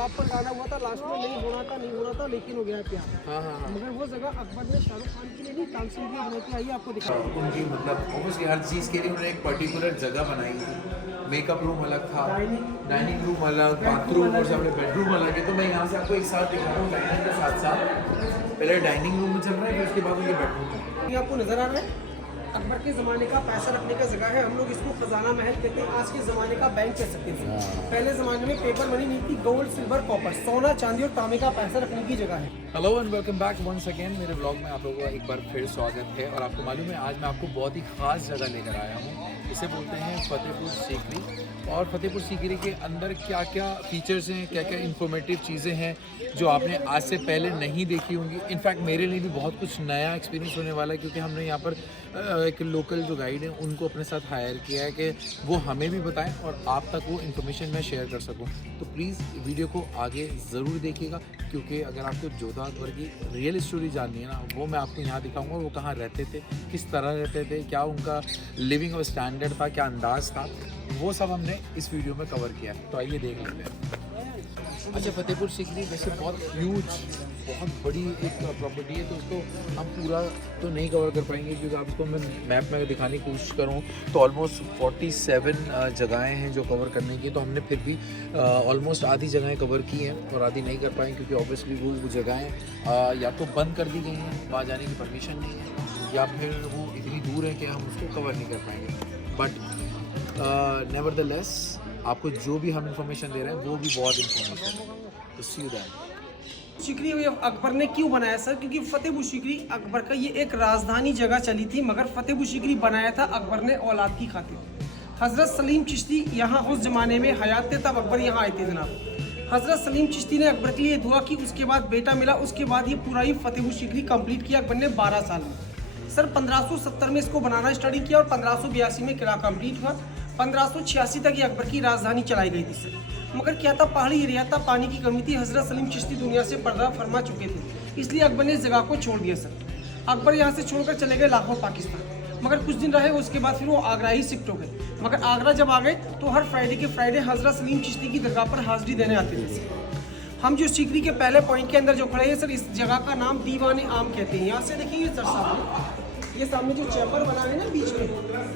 सैलाब पर गाना हुआ था, लास्ट में नहीं होना था लेकिन हो गया प्यार। हाँ। मगर वो जगह अकबर ने शाहरुख खान के लिए नहीं, तानसेन के लिए बनाई थी। आइए आपको दिखा। उनकी मतलब ऑब्वियसली हर चीज़ के लिए उन्होंने एक पर्टिकुलर जगह बनाई थी। मेकअप रूम अलग था, डाइनिंग रूम अलग, बाथरूम और सामने बेडरूम अलग है। तो मैं यहाँ से आपको एक साथ दिखा रहा हूँ डाइनिंग के साथ साथ। पहले डाइनिंग रूम में चल रहा है, फिर उसके बाद उनके बेडरूम। ये आपको नजर आ रहा है अकबर के ज़माने का पैसा रखने का जगह है। हम लोग इसको खजाना महल कहते हैं, आज के ज़माने का बैंक कह सकते हैं। पहले ज़माने में पेपर मनी नहीं थी, गोल्ड सिल्वर कॉपर, सोना चांदी और तांबे का पैसा रखने की जगह है। Hello and welcome back once again. मेरे ब्लॉग में आप लोगों का एक बार फिर स्वागत है। और आपको मालूम है आज मैं आपको बहुत ही ख़ास जगह लेकर आया हूँ। इसे बोलते हैं फतेहपुर सीकरी। और फतेहपुर सीकरी के अंदर क्या क्या फीचर्स हैं, क्या क्या इंफॉर्मेटिव चीज़ें हैं जो आपने आज से पहले नहीं देखी होंगी। इनफैक्ट मेरे लिए भी बहुत कुछ नया एक्सपीरियंस होने वाला है, क्योंकि हमने यहाँ पर एक लोकल जो गाइड हैं उनको अपने साथ हायर किया है कि वो हमें भी बताएं और आप तक वो इन्फॉर्मेशन मैं शेयर कर सकूं। तो प्लीज़ वीडियो को आगे ज़रूर देखिएगा, क्योंकि अगर आपको जोधा अकबर की रियल स्टोरी जाननी है ना, वो मैं आपको यहाँ दिखाऊंगा। वो कहाँ रहते थे, किस तरह रहते थे, क्या उनका लिविंग और स्टैंडर्ड था, क्या अंदाज़ था, वो सब हमने इस वीडियो में कवर किया है। तो आइए देख लेते हैं। अच्छा, फतेहपुर सीकरी वैसे बहुत ह्यूज, बहुत बड़ी एक प्रॉपर्टी है, तो उसको हम पूरा तो नहीं कवर कर पाएंगे, क्योंकि आपको मैं मैप में दिखाने की कोशिश करूँ तो ऑलमोस्ट 47 जगहें हैं जो कवर करने की। तो हमने फिर भी ऑलमोस्ट आधी जगहें कवर की हैं और आधी नहीं कर पाएंगे, क्योंकि ऑब्वियसली वो जगहें या तो बंद कर दी गई हैं, वहाँ जाने की परमिशन नहीं है, या फिर वो इतनी दूर है कि हम उसको कवर नहीं कर पाएंगे। बट नेवरदलेस आपको जो भी हम इंफॉर्मेशन दे रहे हैं वो भी बहुत इंफॉर्मेशन है। तो सी दैट सीकरी ये अकबर ने क्यों बनाया सर? क्योंकि फतेहपुर सीकरी अकबर का ये एक राजधानी जगह चली थी, मगर फतेहपुर सीकरी बनाया था अकबर ने औलाद की खातिर। हज़रत सलीम चिश्ती यहाँ उस ज़माने में हयात थे, तब अकबर यहाँ आए थे जनाब। हज़रत सलीम चिश्ती ने अकबर के लिए दुआ की, उसके बाद बेटा मिला, उसके बाद ये पूरा ही फतेहपुर सीकरी कंप्लीट किया अकबर ने 12 साल में। सर 1570 में इसको बनाना स्टार्ट किया और 1582 में किला कंप्लीट हुआ। 1586 तक ये अकबर की राजधानी चलाई गई थी सर। मगर क्या था, पहाड़ी एरिया था, पानी की कमी थी। हज़रत सलीम चिश्ती दुनिया से पर्दा फरमा चुके थे, इसलिए अकबर ने इस जगह को छोड़ दिया सर। अकबर यहाँ से छोड़कर चले गए लाहौर पाकिस्तान, मगर कुछ दिन रहे, उसके बाद फिर वो आगरा ही शिफ्ट हो गए। मगर आगरा जब आ गए तो हर फ्राइडे के फ्राइडे हज़रत सलीम चिश्ती की दरगाह पर हाजिरी देने आते थे। हम जो सीकरी के पहले पॉइंट के अंदर जो खड़े हैं सर, इस जगह का नाम दीवान आम कहते हैं। यहाँ से देखिए सर सामने, ये सामने जो चैम्बर बना है ना बीच में,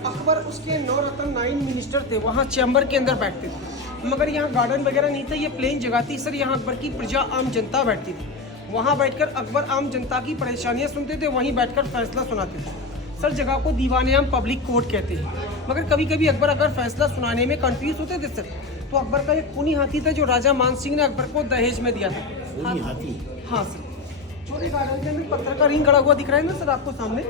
अकबर उसके 9 रत्न 9 मिनिस्टर थे, वहाँ चैम्बर के अंदर बैठते थे। मगर यहाँ गार्डन वगैरह नहीं था, ये प्लेन जगह थी सर। यहाँ अकबर की प्रजा आम जनता बैठती थी। वहाँ बैठकर अकबर आम जनता की परेशानियाँ सुनते थे, वहीं बैठकर फैसला सुनाते थे सर। जगह को दीवान आम पब्लिक कोर्ट कहते हैं। मगर कभी कभी अकबर अगर फैसला सुनाने में कंफ्यूज होते थे सर, तो अकबर का एक खूनी हाथी था जो राजा मान सिंह ने अकबर को दहेज में दिया था। हाथी? हाँ सर। छोटे गार्डन के अंदर पत्थर का रिंग खड़ा हुआ दिख रहा है ना सर आपको सामने,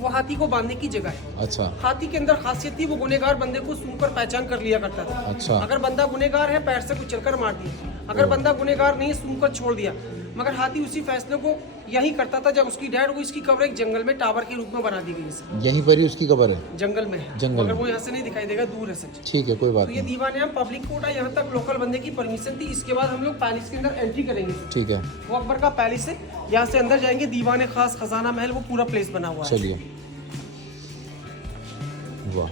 वो हाथी को बांधने की जगह है। अच्छा। हाथी के अंदर खासियत थी, वो गुनेगार बंदे को सूंघकर पहचान कर लिया करता था। अच्छा। अगर बंदा गुनेगार है, पैर से कुचलकर मार दिया। अगर बंदा गुनेगार नहीं, सूंघकर छोड़ दिया। मगर हाथी उसी फैसले को यही करता था जब उसकी डेड हुई। इसकी कब्र एक जंगल में टावर के रूप में बना दी गई है। यहीं पर ही उसकी कब्र है? जंगल में है, जंगल मगर में। वो यहाँ से नहीं दिखाई देगा, दूर है सच। ठीक है, कोई बात तो ये नहीं। दीवान आम पब्लिक कोर्ट है, यहाँ तक लोकल बंदे की परमिशन थी। इसके बाद हम लोग पैलेस के अंदर एंट्री करेंगे। ठीक है, वो अकबर का पैलेस है, यहाँ से अंदर जाएंगे। दीवान खास खजाना महल, वो पूरा प्लेस बना हुआ है। चलिए। वाह,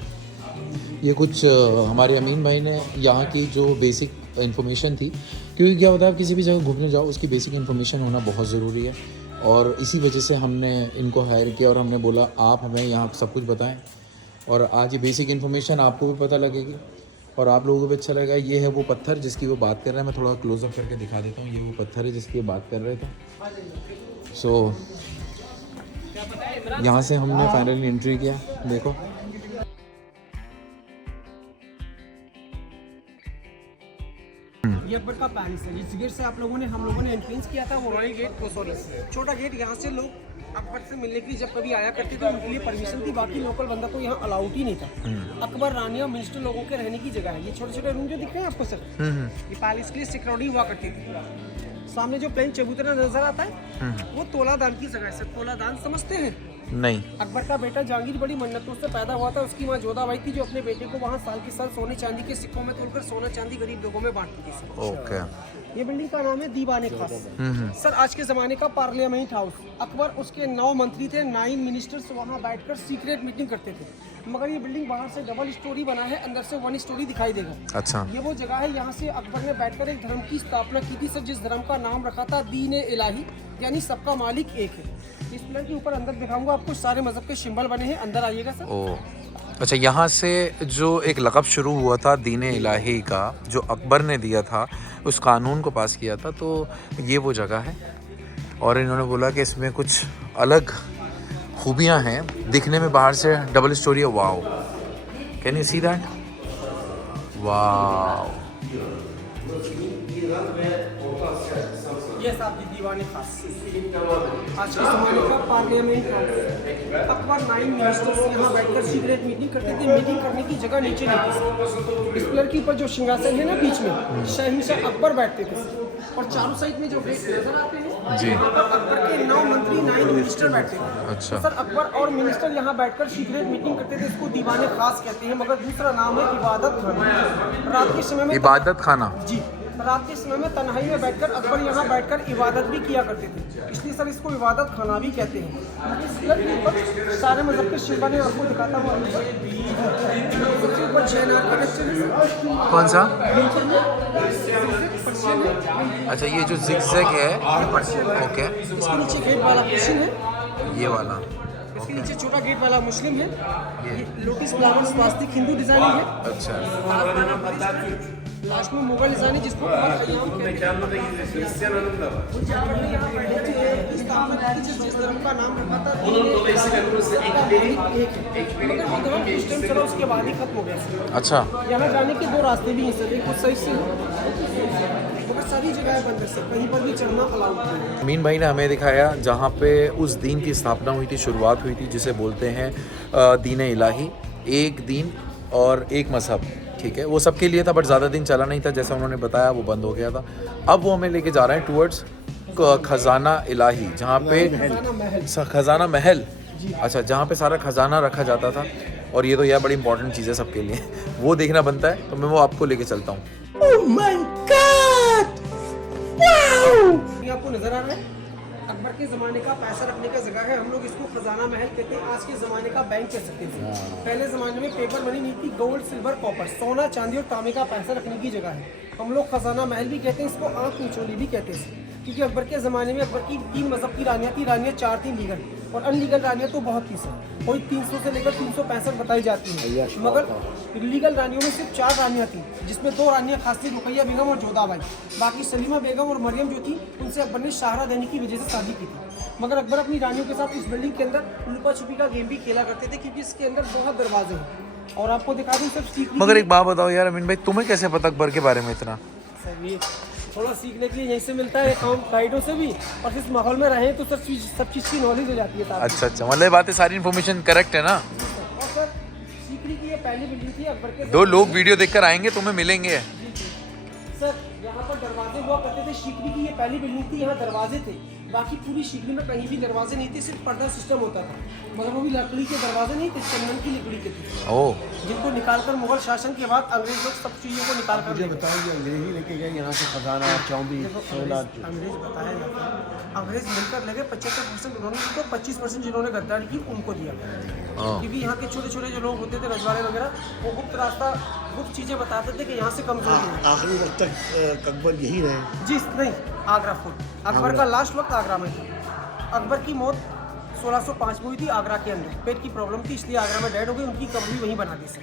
ये कुछ हमारे अमीन भाई ने यहाँ की जो बेसिक इन्फॉर्मेशन थी, क्योंकि क्या होता है आप किसी भी जगह घूमने जाओ, उसकी बेसिक इन्फॉर्मेशन होना बहुत ज़रूरी है। और इसी वजह से हमने इनको हायर किया और हमने बोला आप हमें यहाँ सब कुछ बताएं, और आज ये बेसिक इन्फॉर्मेशन आपको भी पता लगेगी और आप लोगों को भी अच्छा लगेगा। ये है वो पत्थर जिसकी वो बात कर रहे हैं। मैं थोड़ा क्लोजअप करके दिखा देता हूँ। ये वो पत्थर है जिसकी बात कर रहे थे। सो यहाँ से हमने फाइनली एंट्री किया। देखो, ये अकबर का पैलेस है। जिस गेट से हम लोगों ने एंट्रेंस किया था, वो रॉयल गेट, सॉरी छोटा गेट। यहाँ से लोग अकबर से मिलने के लिए जब कभी आया करते थे, उनके लिए परमिशन थी। बाकी लोकल बंदा तो यहाँ अलाउड ही नहीं था। अकबर, रानियाँ, मिनिस्टर लोगों के रहने की जगह है। ये छोटे छोटे रूम जो दिख रहे हैं आपको सर, ये पैलेस के लिए सिक्योरिटी हुआ करती थी। सामने जो प्लेन चबूतरा नजर आता है, वो तोला दान की जगह है सर। तोला दान समझते हैं? नहीं। अकबर का बेटा जहांगीर बड़ी मन्नतों से पैदा हुआ था। उसकी माँ जोधाबाई थी, जो अपने बेटे को वहाँ साल की साल सोने चांदी के सिक्कों में तोड़कर सोना चांदी गरीब लोगों में बांटती थी। ओके। ये बिल्डिंग का नाम है दीवाने खास। सर आज के ज़माने का पार्लियामेंट हाउस। अकबर उसके 9 मंत्री थे, 9 मिनिस्टर्स वहाँ बैठकर सीक्रेट मीटिंग करते थे। मगर ये बिल्डिंग बाहर से डबल स्टोरी बना है, अंदर से 1 स्टोरी दिखाई देगा। अच्छा, ये वो जगह है, यहाँ से अकबर ने बैठकर एक धर्म की स्थापना की थी सर, जिस धर्म का नाम रखा था दीन इलाही, यानी सबका मालिक एक है। इस प्लान के ऊपर अंदर दिखाऊंगा आपको, सारे मजहब के सिंबल बने हैं, अंदर आइएगा सर। ओ अच्छा, यहाँ से जो एक लक़ब शुरू हुआ था दीन इलाही का, जो अकबर ने दिया था, उस कानून को पास किया था, तो ये वो जगह है। और इन्होंने बोला कि इसमें कुछ अलग खूबियाँ हैं, दिखने में बाहर से डबल स्टोरी है। Wow, can you see that? Wow, ये साहब जी दीवाने खास, आज के ज़माने का पार्लियामेंट हाउस। अकबर 9 मिनिस्टर्स यहाँ बैठकर सीक्रेट मीटिंग करते थे। मीटिंग करने की जगह नीचे नहीं थी। इस पिलर के ऊपर जो सिंहासन है ना बीच में, शहंशाह अकबर बैठते थे। और चारों साइड में जो गेट नजर आते हैं जी, यहाँ पर अकबर के 9 मंत्री 9 मिनिस्टर बैठते थे। अच्छा। तो सर अकबर और मिनिस्टर यहाँ बैठकर सीक्रेट मीटिंग करते थे। इसको दीवाने खास कहते हैं, मगर दूसरा नाम है इबादत खाना। रात के समय में इबादत खाना। जी, रात के समय में तन्हाई में बैठकर अकबर यहाँ बैठकर इबादत भी किया करते थे, इसलिए सर इसको इबादत खाना भी कहते हैं। इस पिलर के ऊपर सारे मजहब के सिंबल है, आपको दिखाता हूँ। सबसे ऊपर जैन आर्किटेक्चर, कौन सा? पर्शियन है। अच्छा, ये जो जिगजैग है, ओके, इसके नीचे गेट वाला पर्शियन है, ये वाला, इसके नीचे छोटा गेट वाला मुस्लिम है। ये लोटस फ्लावर स्वास्तिक हिंदू डिजाइनिंग है। अच्छा, लास्ट में मुगल डिजाइन है, जिसको अय्याम कहते हैं। जिस धर्म का नाम रखा था मगर वो धर्म कुछ टाइम चला, उसके बाद ही खत्म हो गया। अच्छा, यहाँ जाने के 2 रास्ते भी हैं सर, एक उस साइड से, मगर सारी जगह बंद है सर, कहीं पर भी चढ़ना अलाउड नहीं है। अमीन भाई ने हमें दिखाया जहाँ पे उस दीन की स्थापना हुई थी, शुरुआत हुई थी, जिसे बोलते हैं दीन इलाही, एक दीन और एक मज़हब। ठीक है, वो सबके लिए था, बट ज़्यादा दिन चला नहीं था, जैसा उन्होंने बताया वो बंद हो गया था। अब वो हमें लेके जा रहे हैं टूवर्ड्स खजाना इलाही, जहाँ पे खजाना महल, अच्छा, जहाँ पे सारा खजाना रखा जाता था। और ये तो यह बड़ी इंपॉर्टेंट चीज़ है सबके लिए, वो देखना बनता है, तो मैं वो आपको लेके चलता हूँ। Oh my God! Wow! ये आपको नजर आ रहा है, अकबर के ज़माने का पैसा रखने का जगह है। हम लोग इसको खजाना महल कहते हैं, आज के ज़माने का बैंक कह सकते थे। पहले ज़माने में पेपर मनी नहीं थी, गोल्ड सिल्वर कॉपर, सोना चांदी और तांबे का पैसा रखने की जगह है। हम लोग खजाना महल भी कहते हैं, इसको आँख निचोली भी कहते हैं, क्योंकि अकबर के ज़माने में अकबर की 3 मज़हब की रानियाँ थी। रानियाँ 4 थी लीगल, और अनलीगल रानियाँ तो बहुत थी सर, कोई 300 से लेकर 365 बताई जाती हैं। मगर लीगल रानियों में सिर्फ 4 रानियाँ थी, जिसमें 2 रानियाँ खास थी, रुकैया बेगम और जोधाबाई। बाकी सलीमा बेगम और मरियम जो थी, उनसे अकबर ने शाहरा देने की वजह से शादी की थी। मगर अकबर अपनी रानियों के साथ इस बिल्डिंग के अंदर लुका छुपी का गेम भी खेला करते थे, क्योंकि इसके अंदर बहुत दरवाजे हैं। और आपको दिखा दूँ सब सीखने। मगर एक बात बताओ यार अमीन भाई, तुम्हें कैसे पता अकबर के बारे में इतना? सर ये थोड़ा सीखने के लिए यहीं से मिलता है, काम गाइडों से भी, और इस माहौल में रहें तो सर सब चीज़ की नॉलेज हो जाती है साथ में। अच्छा, मतलब बातें सारी इन्फॉर्मेशन करेक्ट है ना? और सर सीकरी की ये पहली बिल्डिंग थी अकबर के। 2 लोग वीडियो देखकर आएंगे, तुम्हें मिलेंगे। सर यहाँ पर दरवाजे हुआ करते थे, सीकरी की ये पहली बिल्डिंग थी, यहाँ दरवाजे थे। बाकी पूरी सीकरी में कहीं भी दरवाजे नहीं थे, सिर्फ पर्दा सिस्टम होता था, मगर वो भी लकड़ी के दरवाजे नहीं थे, चंदन की लकड़ी के थे। ओह, जिनको निकालकर मुगल शासन के बाद अंग्रेज लोग सब चीज़ों को निकाल कर बताओ कि अंग्रेजी लेके गए यहाँ से खजाना, चांदी, सोना। अंग्रेज बताया जाता है, अंग्रेज मिलकर लगे 75% उन्होंने, तो 25% जिन्होंने गद्दारी की उनको दिया, क्योंकि यहाँ के छोटे छोटे जो लोग होते थे रजवाड़े वगैरह, वो गुप्त रास्ता, गुप्त चीज़ें बताते थे कि यहाँ से कमजोर है। आखिरी वक्त तक अकबर यही रहे? जी नहीं, आगरा फुट, अकबर का लास्ट वक्त आगरा में था। अकबर की मौत 1605 में हुई थी आगरा के अंदर, पेट की प्रॉब्लम थी, इसलिए आगरा में डेड हो गई। उनकी कब्र भी वहीं बना दी सर।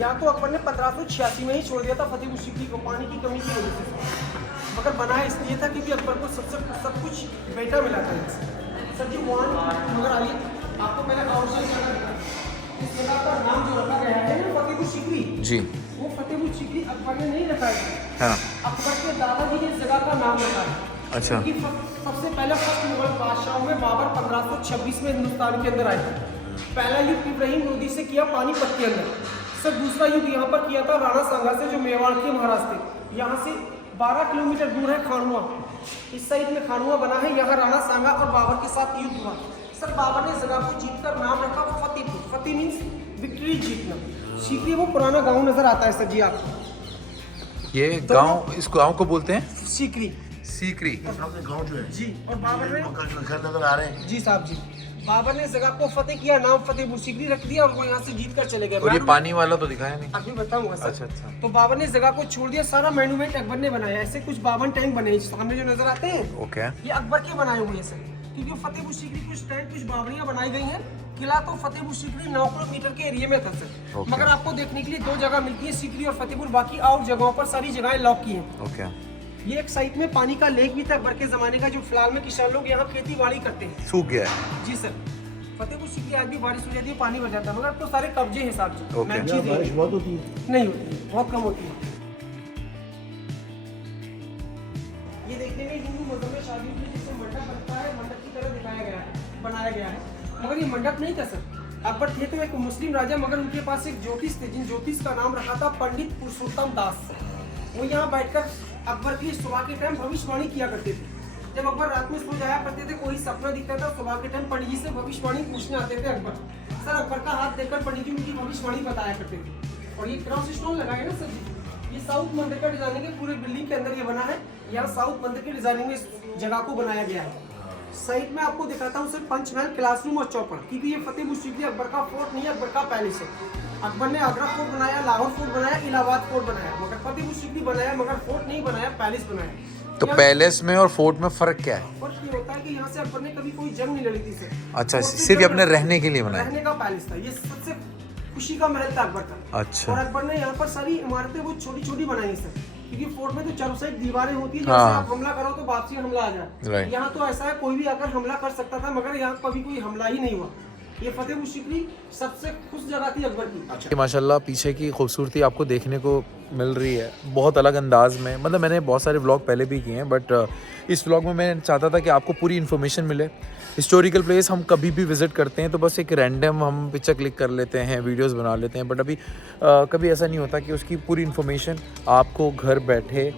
यहाँ तो अकबर ने 1586 में ही छोड़ दिया था फतेहपुर सीकरी को, पानी की कमी की वजह से, मगर बनाया इसलिए था क्योंकि अकबर को सब कुछ बेटा मिला था सर जी। मगर आइए आपको पहले इस जगह का नाम जो रखा गया है फतेहपुर सीकरी जी, वो फतेहपुर सीकरी अकबर ने नहीं रखा है। हाँ, अकबर के दादाजी ने इस जगह का नाम रखा है। अच्छा, सबसे पहले फर्स्ट मुगल बादशाहों में बाबर 1526 में हिंदुस्तान के अंदर आए थे। पहला युद्ध इब्राहिम लोदी से किया पानीपत के अंदर। सर दूसरा युद्ध यहाँ पर किया था राणा सांगा से, जो मेवाड़ के महाराज थे। यहाँ से 12 किलोमीटर दूर है खानुआ, इस साइड में खानुआ बना है, यहाँ राणा सांगा और बाबर के साथ युद्ध हुआ। सर बाबर ने जगह को जीतकर नाम रखा फतेहपुर। फतेह मीन्स विक्ट्री, जीतना। सीकरी वो पुराना गाँव नजर आता है सर जी आपको। ये गांव, इस गांव को बोलते हैं सीकरी। सीकरी। सामने गांव जो है जी, और बाबर ने घर नजर आ रहे हैं। जी साहब जी, बाबर ने इस जगह को फतेह किया, नाम फतेहपुर सीकरी रख दिया और वो यहाँ से जीत कर चले गए। और ये पानी वाला तो दिखाया नहीं। अभी बताऊंगा सर। अच्छा अच्छा। तो बाबर ने इस जगह को छोड़ दिया, सारा मोन्यूमेंट अकबर ने बनाया। ऐसे कुछ 52 टैंक बने हैं सामने जो नजर आते हैं, ओके। ये अकबर के बनाए हुए हैं सर, क्योंकि फतेहपुर सीकरी कुछ टैंक कुछ बावड़ियां बनाई गई हैं। किला तो फतेहपुर सीकरी 9 किलोमीटर के एरिया में था सर, ओके। मगर आपको देखने के लिए 2 जगह मिलती है, सीकरी और फतेहपुर। बाकी और जगहों पर सारी जगहें लॉक की हैं। ओके। ये एक साइड में पानी का लेक भी था अकबर के जमाने का, जो फिलहाल में किसान लोग यहाँ खेती बाड़ी करते हैं। सूख गया है। जी सर, फतेहपुर सीकरी आज भी बारिश हो जाती है, पानी भर जाता है, मगर अब तो सारे कब्जे हैं साहब जी। ओके। मैम यहाँ चीज़ बारिश बहुत होती है। नहीं होती, बहुत कम होती है। ये देखने में हिंदू मजहब में शादी में जिससे मंडप बनता है, मंडप की तरह दिखाया गया है, बनाया गया है, मगर ये मंडप नहीं था सर। अकबर थे तो एक मुस्लिम राजा, मगर उनके पास एक ज्योतिष थे, जिन ज्योतिष का नाम रखा था पंडित पुरुषोत्तम दास। वो यहाँ बैठकर अकबर की सुबह के टाइम भविष्यवाणी किया करते थे। जब अकबर रात में सो जाया करते थे, कोई सपना दिखता था, सुबह के टाइम पंडित जी से भविष्यवाणी पूछने आते थे अकबर। सर अकबर का हाथ देखकर पंडित जी उनकी भविष्यवाणी बताया करते थे। और ये क्रॉस स्टोन लगा है ना सर जी, ये साउथ मंदिर का डिजाइनिंग है, पूरे बिल्डिंग के अंदर ये बना है। यहाँ साउथ मंदिर की डिजाइनिंग में इस जगह को बनाया गया है। साइड में आपको दिखाता हूँ सर पंचमहल, क्लासरूम और चौपड़, क्योंकि ये फतेहपुर सीकरी अकबर का फोर्ट नहीं है, अकबर का पैलेस है। अकबर ने आगरा फोर्ट बनाया, लाहौर फोर्ट बनाया, इलाहाबाद फोर्ट बनाया, मगर फतेहपुर सीकरी बनाया, मगर फोर्ट नहीं बनाया, पैलेस बनाया। तो पैलेस में और फोर्ट में फर्क क्या है? फर्क ये होता है कि यहाँ से अकबर ने कभी कोई जंग नहीं लड़ी थी सर। अच्छा, फोर्ट में सिर्फ जंग अपने लड़ी- रहने के लिए बनाया? रहने का पैलेस था, ये सबसे खुशी का महल था अकबर का। अच्छा। और अकबर ने यहाँ पर सारी इमारतें वो छोटी छोटी बनाई है सर, क्योंकि फोर्ट में तो चारों साइड दीवारें होती है, जैसे हाँ। आप हमला करो तो वापसी हमला आ जाए। राइट। यहाँ तो ऐसा है, कोई भी आकर हमला कर सकता था, मगर यहाँ कभी कोई हमला ही नहीं हुआ। ये फतेहपुर सीकरी सबसे खुश जगह थी अकबर की। कि माशाल्लाह पीछे की खूबसूरती आपको देखने को मिल रही है बहुत अलग अंदाज में। मतलब मैंने बहुत सारे व्लॉग पहले भी किए हैं, बट इस व्लॉग में मैं चाहता था कि आपको पूरी इन्फॉर्मेशन मिले। हिस्टोरिकल प्लेस हम कभी भी विज़िट करते हैं तो बस एक रैंडम हम पिक्चर क्लिक कर लेते हैं, वीडियोस बना लेते हैं, बट अभी कभी ऐसा नहीं होता कि उसकी पूरी इन्फॉर्मेशन आपको घर बैठे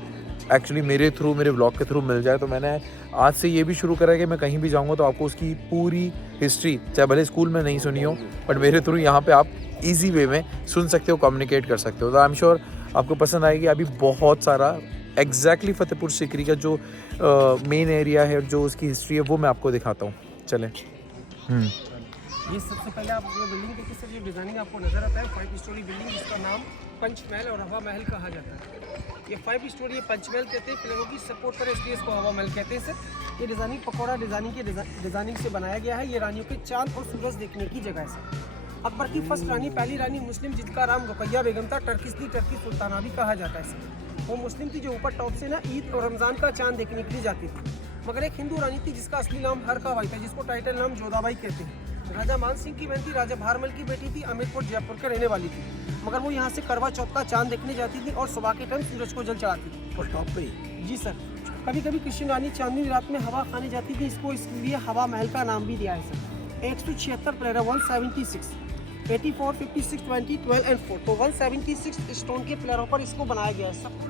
एक्चुअली मेरे थ्रू, मेरे व्लॉग के थ्रू मिल जाए। तो मैंने आज से ये भी शुरू करा है कि मैं कहीं भी जाऊँगा तो आपको उसकी पूरी हिस्ट्री, चाहे भले स्कूल में नहीं सुनी हो, बट मेरे थ्रू यहाँ पे आप इजी वे में सुन सकते हो, कम्युनिकेट कर सकते हो। तो आई एम श्योर आपको पसंद आएगी। अभी बहुत सारा एग्जैक्टली फतेहपुर सीकरी का जो मेन एरिया है, जो उसकी हिस्ट्री है, वो मैं आपको दिखाता हूँ। चलें। ये सबसे पहले आप जो बिल्डिंग देखिए सर, जो डिजाइनिंग आपको नजर आता है 5 स्टोरी बिल्डिंग, जिसका नाम पंचमहल और हवा महल कहा जाता है। ये 5 स्टोरी ये पंचमहल कहते हैं, पिलरों की सपोर्ट पर इसलिए इसको हवा महल कहते हैं सर। ये डिजाइनिंग पकौड़ा डिजाइनिंग से बनाया गया है। ये रानियों के चांद और सूरज देखने की जगह है सर। अकबर की फर्स्ट रानी, पहली रानी मुस्लिम, जिनका नाम रुकैया बेगम था, टर्की सुल्ताना भी कहा जाता है सर। वो मुस्लिम थी जो ऊपर टॉप से ना ईद और रमज़ान का चांद देखने के लिए जाती थी। मगर एक हिंदू रानी थी जिसका असली नाम हरकाबाई था, जिसको टाइटल नाम जोधाबाई कहते हैं। राजा मान सिंह की बहन थी, राजा भारमल की बेटी थी, अमीरपुर जयपुर के रहने वाली थी, मगर वो यहाँ से करवा चौथ का चांद देखने जाती थी और सुबह के टाइम सूरज को जल चढ़ाती थी। और टॉप पे जी सर। कभी कभी कृष्ण रानी चांदनी रात में हवा खाने जाती थी, इसको इसलिए हवा महल का नाम भी दिया है सर। 176 प्लेयर, 176, 84, 56, 20, 12 एंड 4, तो 176 स्टोन के प्लेयरों पर इसको बनाया गया है सब।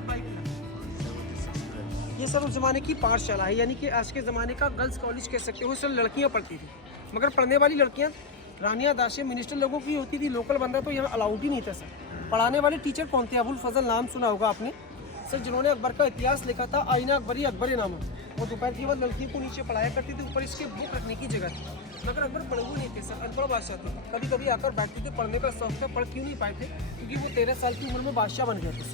ये सर उस ज़माने की पाठशाला है, यानी कि आज के ज़माने का गर्ल्स कॉलेज कह सकते हो। इसमें लड़कियाँ पढ़ती थी, मगर पढ़ने वाली लड़कियाँ रानियाँ, दासियाँ, मिनिस्टर लोगों की होती थी। लोकल बंदा तो यहाँ अलाउड ही नहीं था सर। पढ़ाने वाले टीचर कौन थे? अबुल फजल, नाम सुना होगा आपने सर, जिन्होंने अकबर का इतिहास लिखा था, आईना अकबरी अकबर नामा। वो दोपहर के बाद लड़कियों को नीचे पढ़ाया करती थी, ऊपर इसके बुक रखने की जगह थी। मगर अकबर पढ़े हुए नहीं थे सर, अनपढ़ बादशाह थे। कभी कभी आकर बैठते थे, पढ़ने का शौक था, पढ़ क्यों नहीं पाए थे? क्योंकि वो 13 साल की उम्र में बादशाह बन गए थे।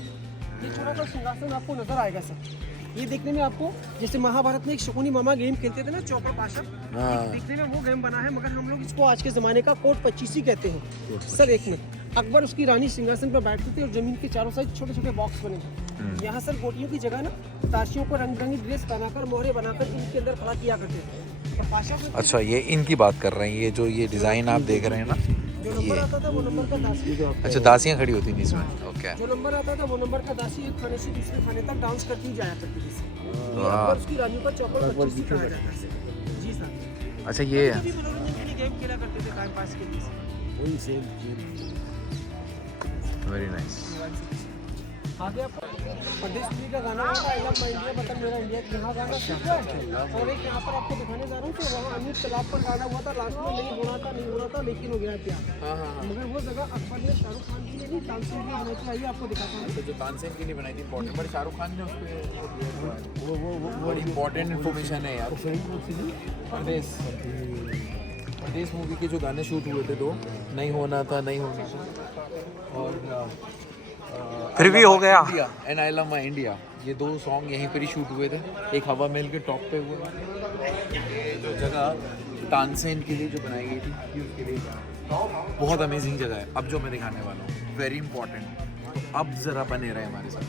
ये छोटा सा सिंहासन आपको नजर आएगा सर। ये देखने में आपको जैसे महाभारत में एक शकुनी मामा गेम खेलते थे ना, चौपड़ पाशा, देखने में वो गेम बना है, मगर हम लोग इसको आज के ज़माने का कोट 25 ही कहते हैं सर। एक में अकबर उसकी रानी सिंहासन पर बैठती थी और जमीन के चारों साइड छोटे छोटे बॉक्स बने थे। यहाँ सर गोटियों की जगह ना दासियों को रंग बिरंगी ड्रेस पहनाकर, मोहरे बनाकर इनके अंदर खड़ा किया करते थे। और पाशा अच्छा, ये इनकी बात कर रहे हैं, ये जो ये डिज़ाइन आप देख रहे हैं ना, जो नंबर आता था वो नंबर का दासी, अच्छा दासियाँ खड़ी होती थी इसमें। ओके। जो नंबर आता था वो नंबर का दासी एक खाने से दूसरे खाने तक डांस करती ही जाया करती थी। ये अकबर उसकी रानियों का चौपड़ 25 कहा जाता है सर। जी सर। अच्छा, ये कभी भी मनोरंजन के लिए गेम खेला करते थे, टाइम पास के लिए। वही सेम वेरी नाइस। आगे आपको प्रदेश जी का गाना आता है, आई लव माय इंडिया मतलब मेरा इंडिया, यहाँ गाना शूट हुआ है। और एक यहाँ पर आपको दिखाने जा रहा हूँ कि वहाँ अनूप तालाब पर गाना हुआ था, लास्ट में नहीं होना था लेकिन हो गया प्यार। मगर वो जगह अकबर ने शाहरुख खान के लिए नहीं, तानसेन के लिए बनाई थी। आइए आपको दिखाता हूँ। तो जो तानसेन के लिए बनाई थी इम्पोर्टेंट, बट शाहरुख खान ने उस पर बड़ी इम्पोर्टेंट इन्फॉर्मेशन है यार। परदेश मूवी के जो गाने शूट हुए थे, दो नहीं होना था और फिर भी हो गया and I love my India, ये दो सॉन्ग यहीं पर ही शूट हुए थे। एक हवा महल के टॉप पे हुआ, ये जो जगह तानसेन के लिए जो बनाई गई थी उसके लिए बहुत अमेजिंग जगह है। अब जो मैं दिखाने वाला हूँ वेरी इंपॉर्टेंट, अब जरा बने रहे हमारे साथ।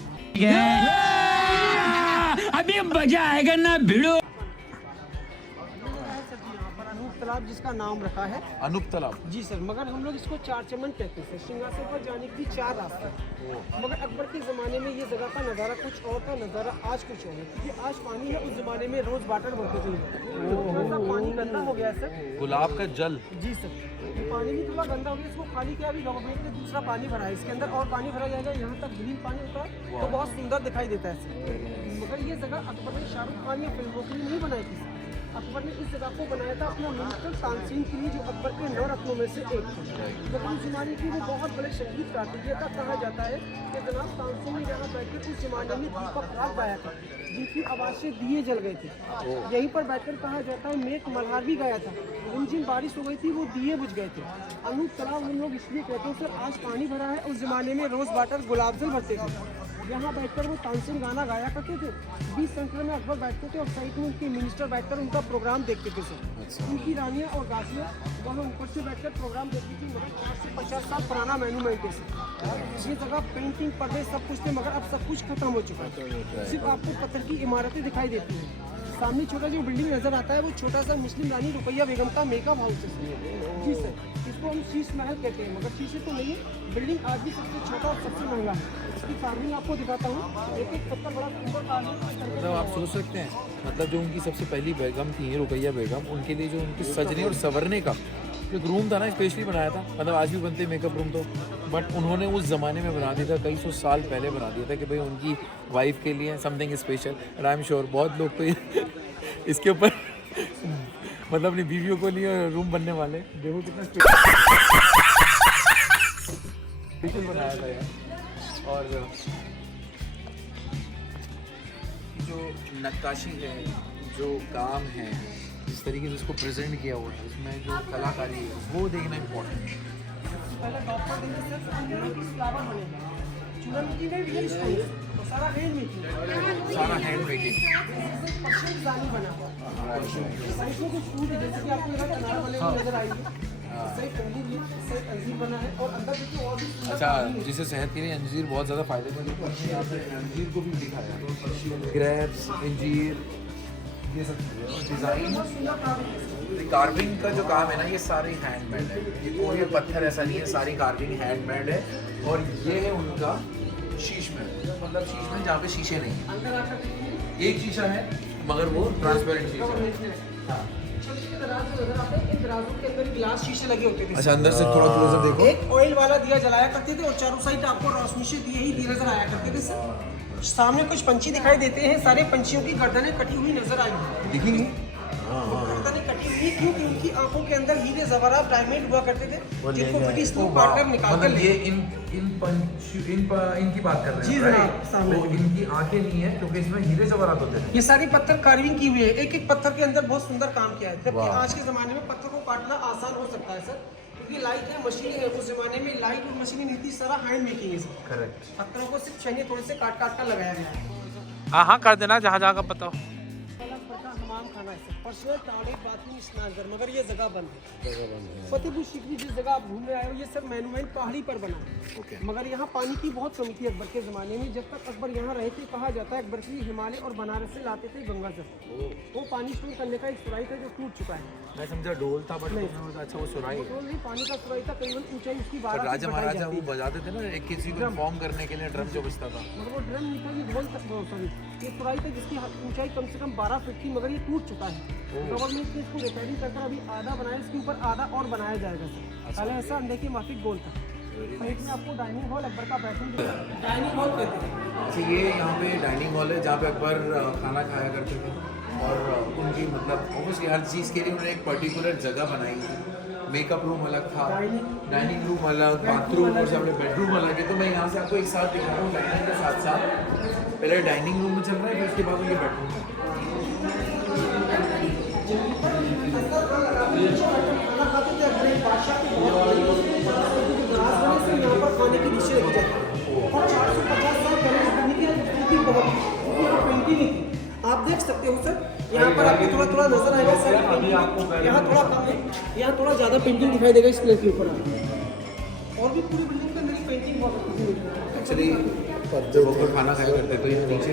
अभी मजा आएगा ना भिड़ो। अनूप तालाब जिसका नाम रखा है अनूप तालाब, जी सर, मगर हम लोग इसको चार चमन कहते हैं। सिंहासन पर जाने के लिए 4 रास्ते हैं। मगर अकबर के ज़माने में ये जगह का नज़ारा कुछ और था, नज़ारा आज कुछ और है। क्योंकि आज पानी है, उस ज़माने में रोज़ वाटर भरते थे। थोड़ा सा पानी गंदा हो गया है सर। गुलाब का जल, जी सर, ये पानी भी थोड़ा गंदा हो गया, इसको खाली किया। अभी गवर्नमेंट ने दूसरा पानी भरा है इसके अंदर, और पानी भरा जाएगा। यहाँ तक ग्रीन पानी होता है तो बहुत सुंदर दिखाई देता है सर। मगर ये जगह अकबर ने शाहरुख खान या फिल्मों के लिए नहीं बनाई थी। अकबर ने इस जगह को बनाया था अपना मिनिस्टर तानसेन के लिए, जो अकबर के 9 रत्नों में से एक था। लेकिन उस जमाने की वो बहुत बड़े संगीतकार थे। ये तक कहा जाता है कि जनाब तानसेन ने यहाँ बैठकर उस जमाने में दीपक राग गाया था, जिनकी आवाज़ से दिए जल गए थे। यहीं पर बैठकर कहा जाता है मेघ मल्हार भी गाया था, जिन बारिश हो गई थी वो दिए बुझ गए थे। अनूप तालाब हम लोग इसलिए कहते हैं सर, आज पानी भरा है, उस जमाने में रोज़ वाटर गुलाब जल भरते थे। यहाँ बैठकर वो तानसेन गाना गाया करते थे। 20 संख्या में अकबर बैठते थे और साइड में उनके मिनिस्टर बैठकर उनका प्रोग्राम देखते थे सर। उनकी रानियाँ और गाजियाँ वहाँ ऊपर से बैठकर प्रोग्राम देखती थी। मगर 40 से 50 साल पुराना मोन्यूमेंट है सर। ये जगह पेंटिंग पर्दे सब कुछ थे, मगर अब सब कुछ खत्म हो चुका है। सिर्फ आपको पत्थर की इमारतें दिखाई देती हैं। सामने छोटा जो बिल्डिंग नजर आता है वो छोटा सा मुस्लिम रानी रुकैया बेगम का मेकअप हाउस है। जी सर, इसको हम शीश महल कहते हैं, मगर शीशे तो नहीं है। बिल्डिंग आज भी सबसे छोटा और सबसे महंगा है। इसकी कार्विंग आपको दिखाता हूँ, एक एक पत्थर बड़ा सुंदर कार्विंग। मतलब आप सोच सकते हैं, मतलब जो उनकी सबसे पहली बेगम थी रुकैया बेगम, उनके लिए जो उनकी सजने और संवरने का जो रूम था ना, स्पेशली बनाया था। मतलब आज भी बनते मेकअप रूम तो, बट उन्होंने उस ज़माने में बना दिया था, कई सौ साल पहले बना दिया था कि भाई उनकी वाइफ के लिए something special. And I am sure बहुत लोग तो इसके ऊपर मतलब अपनी बीवियों को लिए रूम बनने वाले। देखो कितना स्पेशल बनाया था यार। और जो नक्काशी है, जो काम है, जिस तरीके से उसको प्रेजेंट किया हुआ है, उसमें जो कलाकारी है वो देखना इम्पोर्टेंट है। पहले डॉक्टर देंगे सर, अंदर की फ्लावर बनेगा। चूना मिट्टी में रियल स्टोन, तो सारा हैंड मेकिंग, सारा हैंड मेकिंग। पर्शियन जाली बना हुआ है। साइड में कुछ फ्रूट है, जैसे कि आपको यहाँ अनार बने हुए नजर आएंगे। सही अंजीर बना है, और अंदर देखिए और भी सुंदर अच्छा, जिसे सेहत के लिए अंजीर बहुत ज़्यादा फायदेमंद है। यहाँ पे अंजीर को भी दिखाया है, ग्रेप्स, अंजीर, ये सब डिज़ाइन। कार्विंग का जो काम है ना, ये सारे हैंडमेड है। ये कोई पत्थर ऐसा नहीं है, सारी कार्विंग हैंडमेड है। और ये है उनका शीश महल, मतलब शीश महल जहाँ पे शीशे नहीं है। अंदर आकर एक शीशा है मगर वो ट्रांसपेरेंट शीशा है। छोटे-छोटे दराज जो नजर आते हैं, इन दराजों के अंदर गिलास शीशे लगे होते थे। अच्छा, अंदर से थोड़ा क्लोजर देखो। एक ऑयल वाला दिया जलाया करते थे, और चारों साइड आपको रोशनी से दिए ही दिए नजर आया करते थे सर। सामने कुछ पंछी दिखाई देते हैं, सारे पंछियों की गर्दनें कटी हुई नजर आई दिखेंगी। गर्दनें कटी हुई क्योंकि उनकी आंखों के अंदर हीरे जवाहरात डायमंड हुआ करते थे, जिनको ब्रिटिश लोग काटकर निकाल कर मतलब ले। ये इनकी बात कर रहे हैं। जी right? हाँ, सामने। तो इनकी आंखें नहीं है क्योंकि इसमें हीरे जवाहरात होते थे। ये सारी पत्थर कार्विंग की हुई है, एक एक पत्थर के अंदर बहुत सुंदर काम किया है। जबकि आज के ज़माने में पत्थर को काटना आसान हो सकता है सर, क्योंकि लाइट है, मशीनें हैं। उस ज़माने में लाइट और मशीनें नहीं थी, सारा हैंड मेकिंग है सर। करेक्ट। पत्थरों को सिर्फ छेने थोड़े से काट काट कर लगाया गया है। हाँ कर देना जहाँ जहाँ का पता हो। हमाम खाना है सर, पर्सनल टॉयलेट, बाथरूम, स्नानघर, मगर ये जगह बंद है। फतेहपुर सीकरी जिस जगह आप घूमने आए हो, ये सर मोन्यूमेंट पहाड़ी पर बना है। मगर यहाँ पानी की बहुत कमी थी अकबर के ज़माने में। जब तक अकबर यहाँ रहे थे, कहा जाता है अकबर की हिमालय और बनारस से लाते थे गंगा जल। वो पानी स्टोर करने का एक सुराही था जो टूट चुका है। मैं समझा ढोल था, बट नहीं। अच्छा वो सुराही है। तो नहीं, पानी का सुराही था, करीबन ऊंचाई उसकी 12 पर राजा फीट महाराजा बताई वो जाती है। बजाते थे ना, एक किसी को इन्फॉर्म करने के लिए ड्रम जो बजता था। मगर वो ड्रम नहीं था, ये ढोल तक, सॉरी, ये सुराही था जिसकी ऊंचाई कम से कम 12 फीट थी, मगर ये टूट चुका है। गवर्नमेंट ने इसको रिपेयरिंग कर अभी आधा बनाया, इसके ऊपर आधा और बनाया जाएगा सर। पहले ऐसा देखिए माफिक गोल था। साइड में आपको डाइनिंग हॉल, अकबर का बेडरूम, डाइनिंग हॉल कहते हैं। अच्छा, ये यहाँ पे डाइनिंग हॉल है जहाँ पे अकबर खाना खाया करते थे, और उनकी मतलब ऑब्वियसली हर चीज़ के लिए उन्होंने एक पर्टिकुलर जगह बनाई थी। मेकअप रूम अलग था, डाइनिंग रूम अलग, बाथरूम और सामने बेडरूम अलग है। तो मैं यहाँ से आपको एक साथ दिखा रहा हूँ डाइनिंग के साथ साथ। पहले डाइनिंग रूम में चल रहा है, फिर उसके बाद उनके बेडरूम। खाना खाते थे अकबर एक बादशाह के यहाँ पर खाने की डिशें रखी जाती हैं। और 450 साल पहले बनी थी, पेंटिंग ही थी। आप देख सकते हो सर, यहाँ पर आपको थोड़ा थोड़ा नजर आएगा सर, यहाँ थोड़ा कम है, यहाँ थोड़ा ज़्यादा पेंटिंग दिखाई देगा इस प्लेट के ऊपर। और भी पूरी बिल्डिंग के अंदर ही पेंटिंग बहुत अच्छी है। एक्चुअली जब अकबर खाना खाया करते तो यहाँ नीचे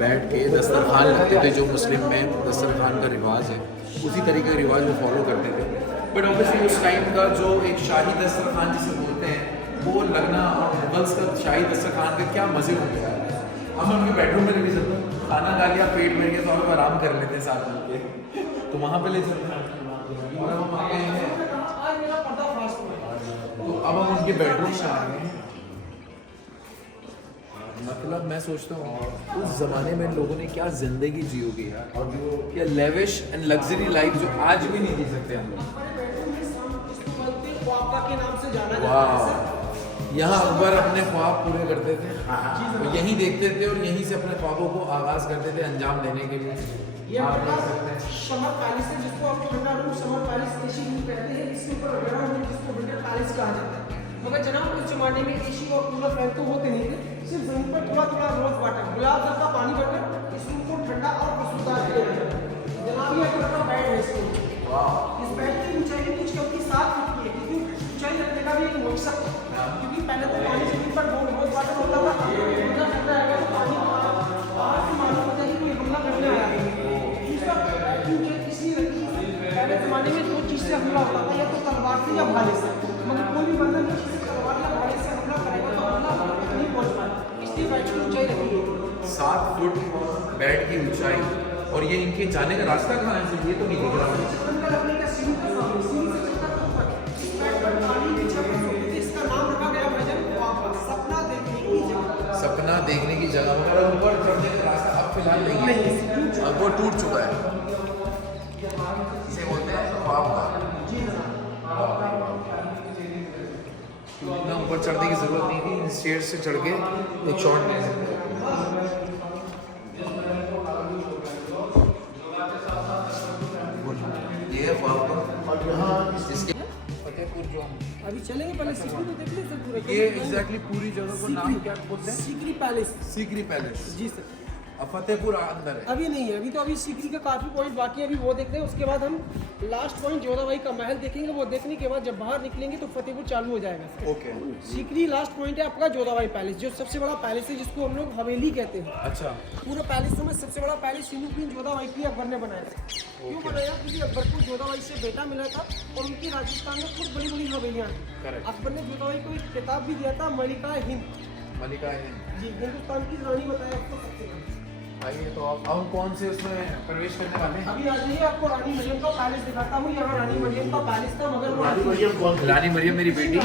बैठ के दस्तरखान लगते थे, जो मुस्लिम में दस्तरखान का रिवाज है, उसी तरीके का रिवाज वो फॉलो करते थे। बट ऑब्वियसली उस टाइम का जो एक शाही दस्तरखान जिसे बोलते हैं, वो लगना, और मुगल्स का शाही दस्तरखान के क्या मज़े होते हैं। हम उनके बेडरूम में भी चलते, खाना खा लिया, पेट भर गया तो हम आराम कर लेते हैं साथ में, तो वहाँ पे ले चलते हैं। और हम आ गए हैं, तो अब हम उनके बेडरूम में आ गए हैं। मतलब मैं सोचता हूँ उस ज़माने में लोगों ने क्या ज़िंदगी जी होगी यार, और जो क्या लेविश एंड लग्जरी लाइफ जो आज भी नहीं जी सकते हम लोग। के नाम से जाना जाता है। वाह, यहाँ अकबर अपने ख्वाब पूरे करते थे, और यहीं देखते थे और यहीं से अपने ख्वाबों को आगाज़ करते थे अंजाम देने के लिए। ये समर पैलेस है, जिसको आप ठंडा room summer palace AC room कहते हैं। इसके ऊपर अगेरा रूम जिसको विंटर पैलेस कहा जाता है। मगर जनाब उस जमाने में एसी और कूलर फैन तो होते नहीं थे, सिर्फ जमीन पर थोड़ा थोड़ा रोज वाटर, गुलाब जल का पानी भरकर इस रूम को ठंडा और खुशबूदार किया जाता है। जनाब ये अकबर का बेड है, इस बेड की ऊंचाई कुछ कम की 7 फुट की है, क्योंकि ऊंचाई रखने का भी एक मकसद है। क्योंकि पहले तो पानी जमीन पर बहुत वाटर होता था, ठंडा ठंडा आएगा तो पानी बाहर से मालूम होता है कि कोई हमला करने आया है। दूसरा ऊंचाई इसलिए रखी, पहले ज़माने में 2 चीज़ से हमला होता था, या तो तलवार से या भाले से। मगर कोई भी बंदा किसी तलवार या भाले से हमला करेगा तो हमला नहीं पहुँच पाएगा, इसलिए बेड की ऊंचाई रखी है 7 फुट बेड की ऊंचाई। और ये इनके जाने का रास्ता कहाँ है, ये तो नहीं दिख रहा मुझे। इसका नाम रखा गया भजन सपना देखने की जगह। सपना देखने की जगह, मगर ऊपर चढ़ने का रास्ता अब फिलहाल नहीं है, अब वो टूट चुका है। इसे बोलते हैं ख्वाब का। इतना ऊपर चढ़ने की जरूरत नहीं थी, स्टेयर से चढ़ के एक शॉट ले सकते हैं। ये है ख्वाब का। और यहाँ इसके फतेहपुर जो अभी चलेंगे, पहले सीकरी तो देख लेते पूरा। ये एग्जैक्टली पूरी जगह को नाम क्या बोलते हैं? सीकरी पैलेस। सीकरी पैलेस। जी सर। अब फतेहपुर अंदर है। अभी नहीं है, अभी तो अभी सीकरी का काफ़ी पॉइंट बाकी है, अभी वो देखते हैं। उसके बाद हम लास्ट पॉइंट जोधाबाई का महल देखेंगे। वो देखने के बाद जब बाहर निकलेंगे तो फतेहपुर चालू हो जाएगा। ओके। सीकरी लास्ट पॉइंट है आपका जोधाबाई पैलेस, जो सबसे बड़ा पैलेस है, जिसको हम लोग हवेली कहते हैं। अच्छा। पूरा पैलेस में सबसे बड़ा पैलेस सिंधु क्वीन जोधाबाई की अकबर ने बनाया था। क्यों बनाया? क्योंकि अकबर को जोधाबाई से बेटा मिला था और उनकी राजस्थान में खूब बड़ी बड़ी हवेलियाँ हैं। अकबर ने जोधाबाई को एक किताब भी दिया था, मलिका हिंद। मलिका हिंद जी, हिंदुस्तान की रानी बताया आपको सबसे बड़ा। आइए, तो अब हम कौन से उसमें प्रवेश करने वाले हैं? अभी आ जाइए, आपको रानी मरियम का पैलेस दिखाता हूँ। यहाँ रानी मरियम का पैलेस था, मगर वो रानी मरियम मेरी बेटी,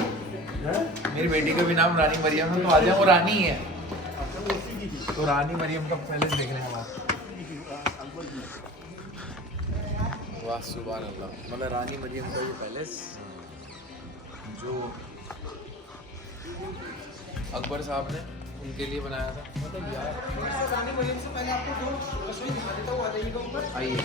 मेरी बेटी का भी नाम रानी मरियम है, तो आ जाए, वो रानी ही है। तो रानी मरियम का पैलेस देख रहे हैं आप। वाह सुभान अल्लाह। मतलब रानी मरियम का ये पैलेस जो अकबर साहब ने उनके लिए बनाया था। मतलब यार रानी मरियम से पहले आपको दो रश्मि दिखा देता हूँ, आ जाइएगा ऊपर। आइए।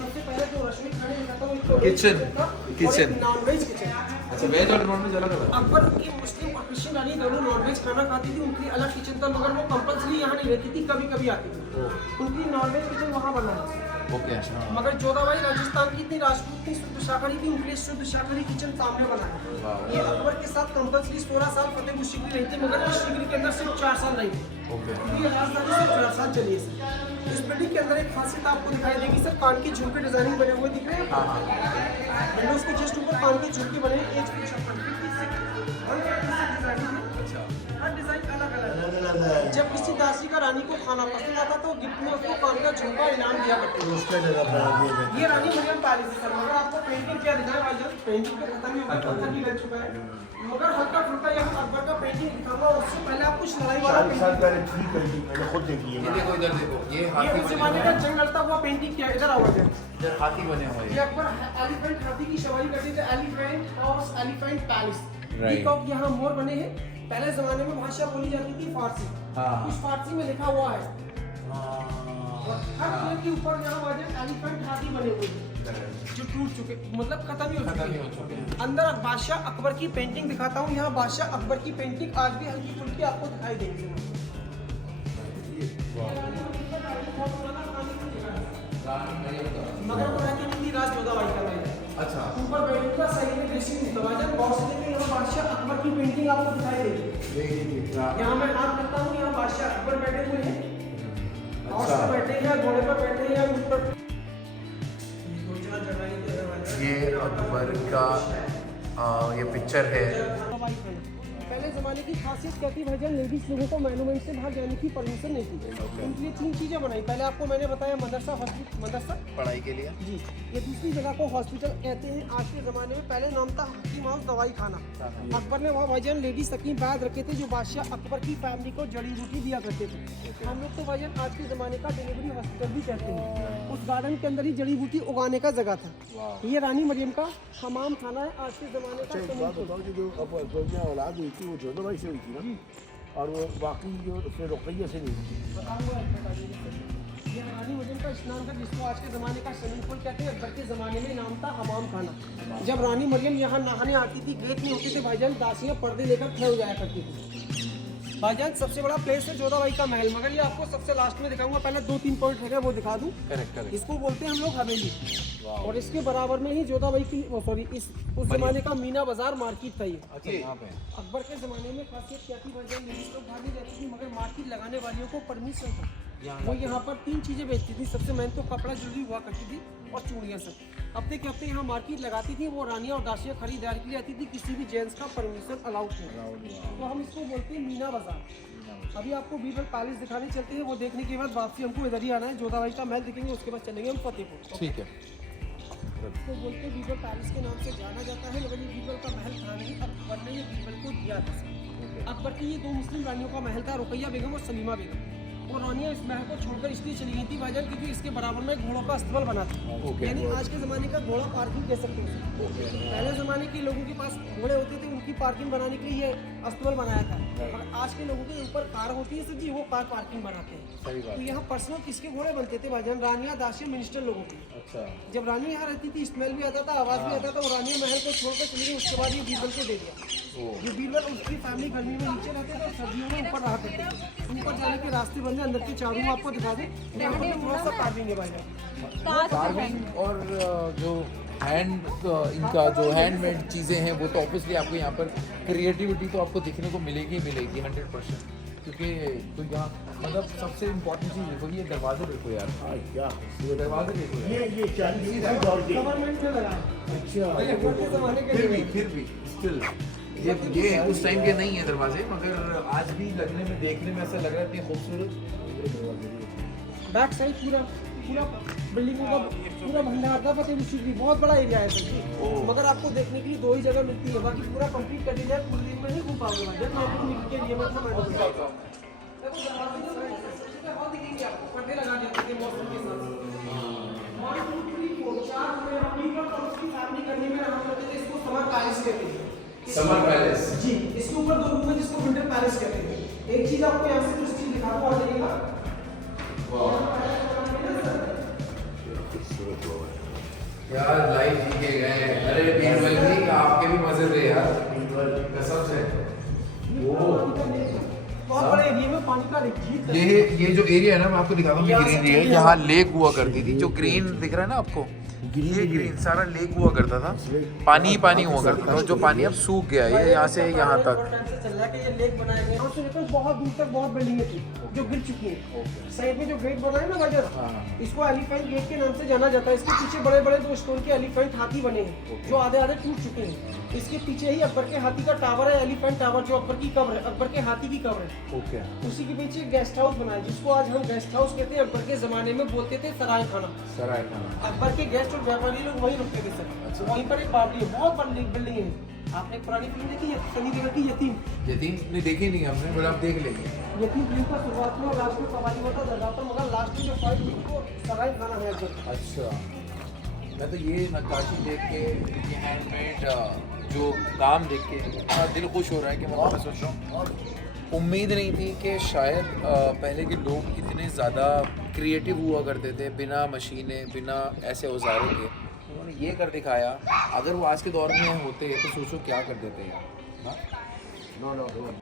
सबसे पहले जो रश्मि खाने दिखाता हूँ, किचन नॉन वेज किचन। अच्छा, वेज और नॉन वेज अलग अलग? अकबर की मुस्लिम और क्रिश्चियन रानी दोनों नॉनवेज खाना खाती थी, उनकी अलग किचन था, मगर वो कंपलसरी यहाँ नहीं रहती थी, कभी कभी आती थी। उनकी नॉनवेज किचन वहाँ बना है। ओके। मगर जोधाबाई राजस्थान की इतनी राजपूत थी, शुद्ध शाकाहारी थी, उनके लिए शुद्ध शाकाहारी किचन सामने बना है। ये अकबर के साथ कंपलसरी 16 साल फतेहपुर सीकरी रही थी, मगर इस सीकरी के अंदर सिर्फ 4 साल रही थी। ये राजधानी सिर्फ 4 साल चली है। इस बिल्डिंग के अंदर एक खासियत आपको दिखाई देगी सर, कान के झुमके डिजाइनिंग बने हुए दिख रहे हैं। विंडोज के जस्ट ऊपर कान के झुमके बने हैं। एज हर डिजाइन अलग अलग है। जब किसी दासी का रानी को खाना पसंद आता तो गिफ्ट में उसको पानी का झुमका इनाम दिया करते थे। उसका जगह बना दिया जाता ये रानी मरियम पैलेस है सर। मगर आपको पेंटिंग क्या दिखाएं भाईजान, पेंटिंग तो खत्म ही हो गई, पत्थर भी लग चुका है। मगर हल्का फुल्का यहाँ अकबर का पेंटिंग दिखाऊंगा, उससे पहले आप कुछ लड़ाई वाला है। 4 साल पेंटिंग, पहले थी पेंटिंग, मैंने खुद देखी है। ये देखो इधर देखो, ये ये हाथी उस बने जमाने हुए का हैं, जंग लड़ता हुआ पेंटिंग क्या इधर आवाज है। इधर हाथी बने हुए ये हैं। अकबर एलिफेंट हाथी की सवारी करते थे, elephant house elephant palace. Right. Peacock यहाँ मोर बने हैं। पहले जमाने में भाषा बोली जाती थी फारसी, हाँ। कुछ फारसी में लिखा हुआ है। हाँ, हर पेड़ के ऊपर यहाँ वाजे एलिफेंट हाथी बने हुए हैं जो टूट चुके, मतलब खत्म ही हो खत्म ही चुके हो चुके हैं। हैं। अंदर बादशाह अकबर की पेंटिंग दिखाता हूँ। यहाँ बादशाह अकबर की पेंटिंग आज भी हल्की फुल्की आपको दिखाई देगी। मगर पुरानी हिंदी राज जोधाबाई का है। अच्छा, ऊपर बेडरूम का सही में ड्रेसिंग दरवाजा बहुत से देखिए, यहाँ बादशाह अकबर की पेंटिंग आपको दिखाई देगी। यहाँ मैं हाथ करता हूँ, यहाँ बादशाह अकबर बैठे हुए हैं, और अच्छा। बैठे हैं, घोड़े पर बैठे हैं, उस पर ये अकबर का ये पिक्चर है। पहले जमाने की खासियत क्या थी भाईजान, लेडीज लोगों को मोन्यूमेंट से बाहर जाने की परमिशन नहीं थी। उनके लिए 3 चीजें बनाई। पहले आपको मैंने बताया मदरसा, हॉस्पिटल, मदरसा पढ़ाई के लिए। जी। ये दूसरी जगह को हॉस्पिटल कहते हैं। आज के ज़माने में पहले नाम था हकीम हाउस दवाई खाना। अकबर ने वहाँ भाईजान लेडीज तकीम बैद रखे थे जो बादशाह अकबर की फैमिली को जड़ी बूटी दिया करते थे। हम लोग तो भाईजान आज के ज़माने का डिलीवरी हॉस्पिटल भी कहते हैं। उस गार्डन के अंदर ही जड़ी बूटी उगाने का जगह था। ये रानी मरियम का हमाम खाना है। आज के ज़माने का अच्छा, एक बात बताओ कि जो अब अकबर में औलाद हुई थी वो जोधाबाई से हुई थी ना, और वो बाकी जो उसने रुकैया से नहीं हुई थी। बताऊंगा। ये रानी मरियम का स्नान था जिसको आज के ज़माने का स्विमिंग पूल कहते हैं। अकबर के ज़माने में नाम था हमाम खाना। जब रानी मरियम यहाँ नहाने आती थी, गेट नहीं होते थे भाईजान, दासियाँ पर्दे लेकर खड़े हो जाया करती थी। भाईजान सबसे बड़ा प्लेस है जोधाबाई का महल, मगर ये आपको सबसे लास्ट में दिखाऊंगा। पहले 2-3 पॉइंट है वो दिखा दूँ। करेक्ट। इसको बोलते हैं हम लोग हवेली, और इसके बराबर में ही जोधाबाई की सॉरी उस जमाने का मीना बाजार मार्केट था। ये अच्छा, यहाँ पे अकबर के ज़माने में खासियत क्या थी भाईजान, लेडीज लोग भागी जाती थी, मगर मार्केट लगाने वालियों को परमिशन था। वो यहाँ पर 3 चीज़ें बेचती थी। सबसे मेन तो कपड़ा ज्वेलरी हुआ करती थी, और चूड़ियाँ सब। हफ्ते के हफ्ते यहाँ मार्केट लगाती थी। वो रानियाँ और दासियाँ खरीदारी के लिए आती थी, किसी भी जेंट्स का परमिशन अलाउड नहीं। तो हम इसको बोलते हैं मीना बाजार। अभी आपको बीरबल पैलेस दिखाने चलते हैं, वो देखने के बाद वापसी हमको इधर ही आना है। जोधाबाई का महल दिखेंगे, उसके बाद चलेंगे हम फतेहपुर। ठीक है। इसको बोलते हैं बीरबल पैलेस के नाम से जाना जाता है, मगर ये बीरबल का महल था नहीं, अकबर ने ये बीरबल को दिया था। अकबर की ये 2 मुस्लिम रानियों का महल था, रुकैया बेगम और सलीमा बेगम। वो रानियाँ इस महल को छोड़कर इसलिए चली गई थी भाईजान, क्योंकि इसके बराबर में घोड़ों का अस्तबल बना था। यानी आज के ज़माने का घोड़ा पार्किंग कह सकते हैं। पहले ज़माने के लोगों के पास घोड़े होते थे, उनकी पार्किंग बनाने के लिए ये अस्तबल बनाया था। और आज के लोगों के ऊपर कार होती है सर जी, वो कार पार्किंग बनाते हैं। तो यहाँ पर्सनल किसके घोड़े बनते थे भाईजान, रानियाँ, दासियाँ, मिनिस्टर लोगों के। अच्छा, जब रानी यहाँ रहती थी, स्मेल भी आता था, आवाज़ भी आता था। और रानी महल को छोड़कर चली गई, उसके बाद ये बीरबल को दे दिया। ये बीरबल उसकी फैमिली गर्मी में नीचे रहते थे, और सर्दियों में ऊपर रहा करते थे। ऊपर जाने के रास्ते बंद है, अंदर के चारों आपको दिखा दें। यहाँ पर थोड़ा सा कार्विंग है भाईजान। कार्विंग और जो हैंड इनका जो हैंडमेड चीज़ें हैं वो तो ऑब्वियसली आपको यहाँ पर क्रिएटिविटी तो आपको दिखने को मिलेगी 100%। क्योंकि तो यहाँ मतलब सबसे इम्पोर्टेंट चीज़ देखो, ये दरवाजे देखो यार, हाँ, क्या ये दरवाजे देखो यार। ये चालीस दौर के। गवर्नमेंट में लगा है। अच्छा, अकबर के ज़माने के फिर लिए। भी स्टिल ये उस टाइम के नहीं है दरवाजे, मगर आज भी लगने में, देखने में ऐसा लग रहा है इतने खूबसूरत। बैक साइड पूरा बिल्डिंगों का पूरा भंडार था। फतेहपुर सीकरी बहुत बड़ा एरिया है सर जी, मगर आपको देखने के लिए 2 ही जगह मिलती है, बाकी पूरा कंप्लीट कर दिया है। पूरे दिन में नहीं घूम पाओगे भाई, जब मैं आपको निकल के लिए मैं था मैं पर्दे लगा देते थे मौसम के साथ। 1 2 3 4 4 में अपनी पर उसकी फैमिली करने में हम करते थे। इसको समर पैलेस कहते हैं। समर पैलेस जी, इसके ऊपर 2 रूम है जिसको विंटर पैलेस कहते हैं। एक चीज आपको यहाँ से कुछ चीज दिखा दो, आ जाइएगा। यार लाइव जी के गए। अरे बीरबल जी आपके भी मजे थे यार, कसम से। बहुत बड़े एरिया में पानी का रिक्कीट है। ये जो एरिया है ना, मैं आपको दिखाता हूँ, ग्रीन है। यहाँ लेक हुआ करती थी, जो ग्रीन दिख रहा है ना आपको, ये ग्रीन सारा लेक हुआ करता था, पानी ही पानी हुआ करता था, जो पानी अब सूख गया है यहाँ से यहाँ तक। चल रहा है कि ये लेक बनाए गए, यहाँ से लेकर बहुत दूर तक बहुत बिल्डिंगें थी जो गिर चुकी हैं। साइड में जो गेट बना है ना भाईजान, इसको एलिफेंट गेट के नाम से जाना जाता है। इसके पीछे बड़े बड़े 2 स्टोन के एलिफेंट हाथी बने हैं, जो आधे आधे टूट चुके हैं। इसके पीछे ही अकबर के हाथी का टावर है, एलिफेंट टावर, जो अकबर की कब्र है, अकबर के हाथी की कब्र है। ओके। उसी के पीछे गेस्ट हाउस बना है, जिसको आज हम गेस्ट हाउस कहते हैं। अकबर के जमाने में बोलते थे सराय खाना। सराय खाना। अकबर के गेस्ट और व्यापारी लोग वहीं रुकते थे सर। अच्छा। वहीं पर एक बावड़ी है, बहुत बड़ी बिल्डिंग है। आपने एक पुरानी फिल्म देखी है सनी देओल की यतीम? यतीम नहीं देखी नहीं हमने, बट आप देख लेंगे। यतीम फिल्म का शुरुआत में रात में कवाली होता दरगाह पर, मगर लास्ट में जो फाइट हुई थी वो सराय खाना है अकबर का। अच्छा, मैं तो ये नक्काशी देख के, ये हैंडमेड जो काम देख के इतना दिल खुश हो रहा है कि मतलब मैं सोच रहा हूँ, उम्मीद नहीं थी कि शायद पहले के लोग इतने ज़्यादा क्रिएटिव हुआ करते थे, बिना मशीनें, बिना ऐसे औजारों के। उन्होंने ये कर दिखाया। अगर वो आज के दौर में होते तो सोचो क्या कर देते यार। हाँ? No, no, no.